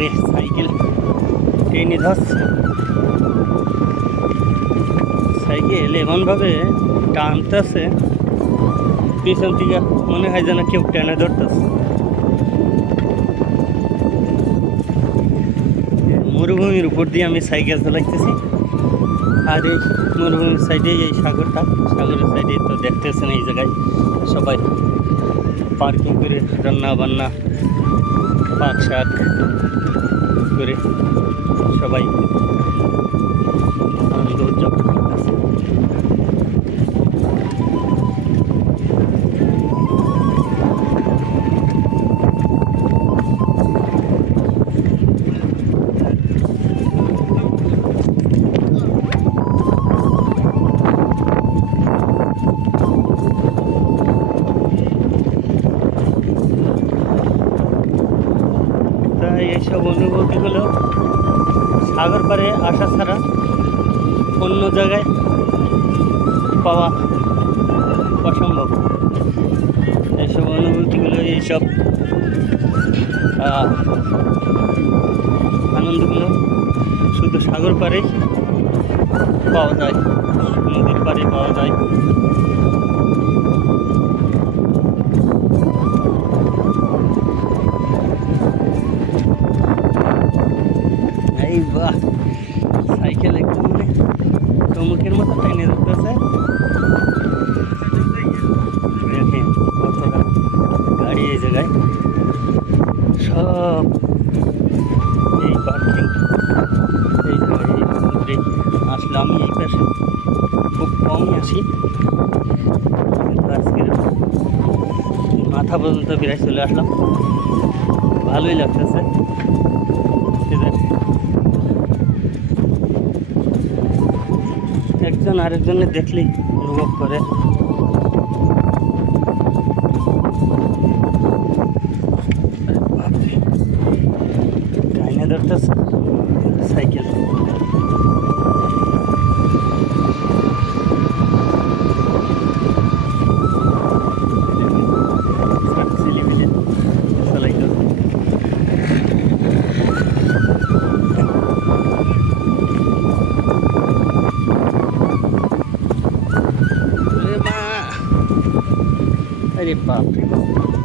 বাপরে সাইকেল টেনে ধরছে সাইকেল এমনভাবে টানতেছে, পিছন থেকে মনে হয় যেন কেউ টেনে ধরতেছে। মরুভূমির উপর দিয়ে আমি সাইকেল চালাইতেছি। আর এই মরুভূমির সাইডে এই সাগরটা, সাগরের সাইডে তো দেখতেছেন এই জায়গায় সবাই। পার্কিং করে রান্না বান্না পাক শাক করে সবাই। এইসব অনুভূতিগুলো সাগর পাড়ে আসা ছাড়া অন্য জায়গায় পাওয়া অসম্ভব। এইসব অনুভূতিগুলো এইসব আনন্দগুলো শুধু সাগর পাড়েই পাওয়া যায়, নদীর পাড়ে পাওয়া যায়। সাইকেল একদম মানে চমুকের মতো টাইনে ধরতেছে। দেখেন কতটা গাড়ি এই জায়গায়। সব এই পার্কিং এই জায়গায় আসলে আমি এই পাশে খুব কমই আসি আজকের মাথা পর্যন্ত বিরাজ চলে আসলাম। ভালোই লাগতেছে। এদের একজন আরেকজনের দেখলেই অনুভব করে। अरे बाप रे बाप